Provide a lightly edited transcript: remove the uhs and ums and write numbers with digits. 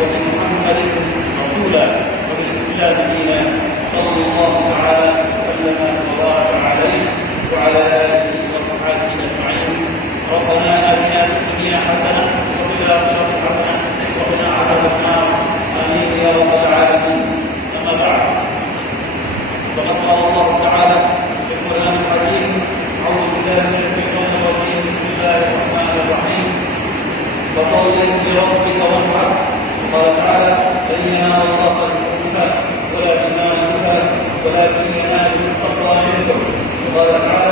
وبمحمد رسولا وبالإسلام دينا، صلى الله تعالى وسلم وبارك عليه وعلى آله وصحبه أجمعين. ربنا آتنا في الدنيا حسنة وفي الآخرة حسنة وقنا عذاب النار. آمين يا رب العالمين. أما بعد، فقد قال الله تعالى في القرآن الحكيم: أعوذ بالله من الشيطان الرجيم، بسم الله الرحمن الرحيم: وصل لربك وانحر. قال تعالى: لن ينال الله الحكم ولا دماء ولكن ينال التقوى منكم. وقال تعالى: